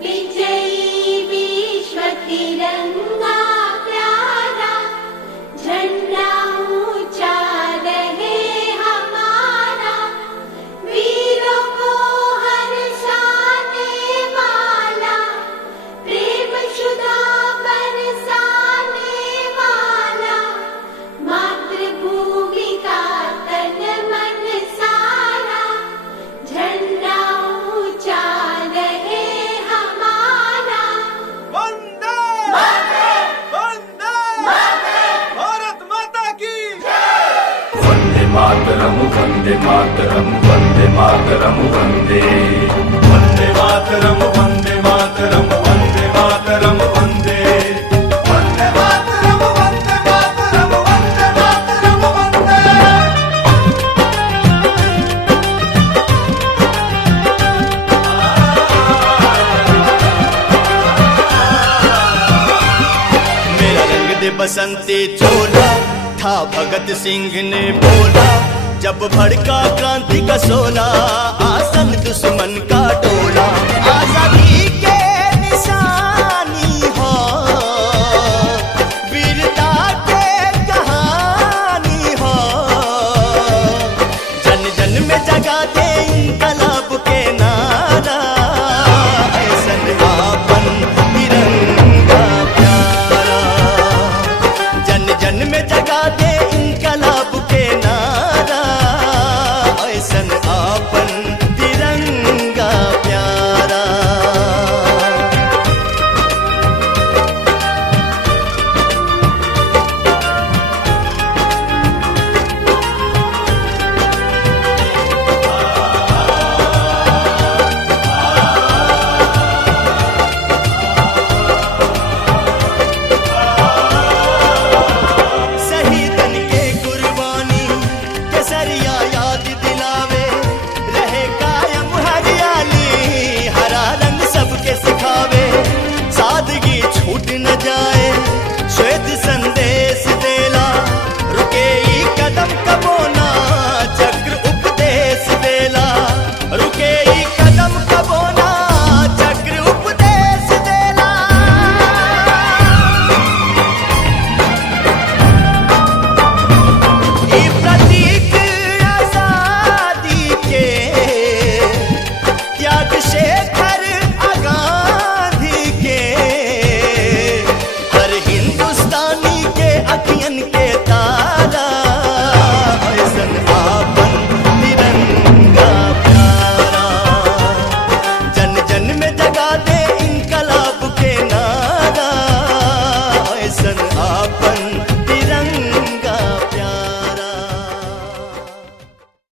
विजयी विश्व तिरंगा प्यारा, झंडा ऊंचा रहे हमारा, वीरों को हर्षाने वाला, प्रेम सुधा बरसाने वाला, मातृभूमि का तन मन सारा, झंडा ऊंचा रहे हमारा। वंदे वंदे भारत माता की वंदे मातरम वंदे मातरम वंदे मातरम वंदे वंदे मातरम वंदे मातरम वंदे मातरम वंदे वंदे मातरम वंदे मातरम वंदे मातरम वंदे। मेरा रंग दे बसंती चोला था भगत सिंह ने बोला, जब भड़का क्रांति का सोला आसन दुश्मन का टोला।